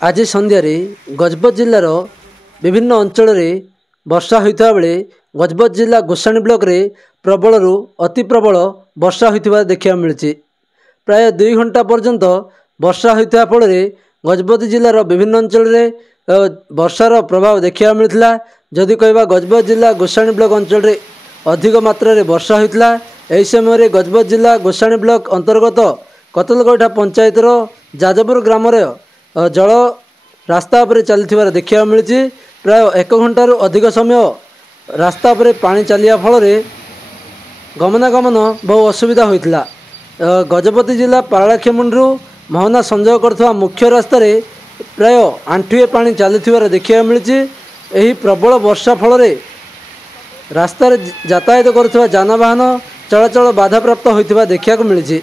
आज सन्धार गजपत जिलार विभिन्न अंचल वर्षा होता बेले गजपत जिला गोसाणी ब्लॉक रे प्रबल अति प्रबल वर्षा होता देखा मिली। प्राय 2 घंटा पर्यंत वर्षा होता फल गजपत जिलार विभिन्न अंचल वर्षार प्रभाव देखा मिलता। जदि कहवा गजपत जिला गोसाणी ब्लॉक अंचल अधिक मात्रा वर्षा होता। यह समय गजपत जिला गोसाणी ब्लॉक अंतर्गत कतलगैठा पंचायतर जाजपुर ग्राम जल रास्ता पर चलती देखा मिली। प्राय 1 घंटार अधिक समय रास्ता पर पानी चलिया फल गमनागमन बहु असुविधा होता। गजपति जिला पारलाखेमुंडू मोहना संजोग करथवा मुख्य रास्तार प्राय आंठुए पानी चलुथिबार देखा मिली। यही प्रबल वर्षा फल रास्ता यातायात करुवा जानवाहन चलाचल बाधाप्राप्त होता देखा मिली।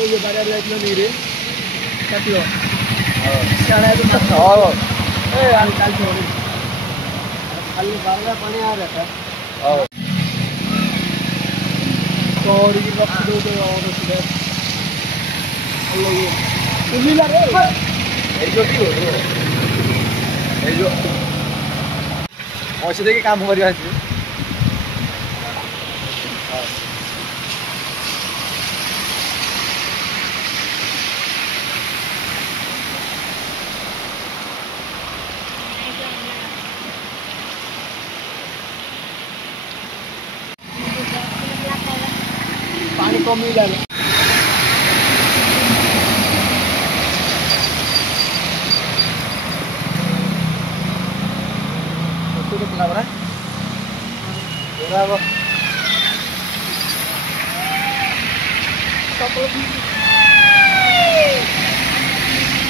ये बाजार लाइट नहीं रे काटियो सियाड़ा तो मत ए हम काल छोड़ खाली बारला पानी आ रहा था तो और ये वक्त दे दे और उसके ये तुमिला रे ए जो की हो ए जो औषधि के काम हो रहा है। पानी कम मिला है तो कितना बड़ा बराबर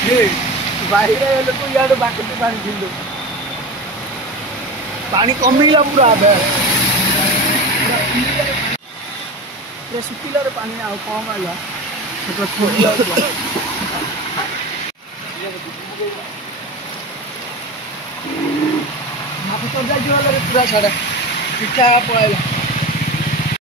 ये बाहर लोग यार बाकी पानी झील पानी कम मिला पूरा है पूरा सुखिला पानी आ कम आला पूरा छाड़ा पिछा पड़ा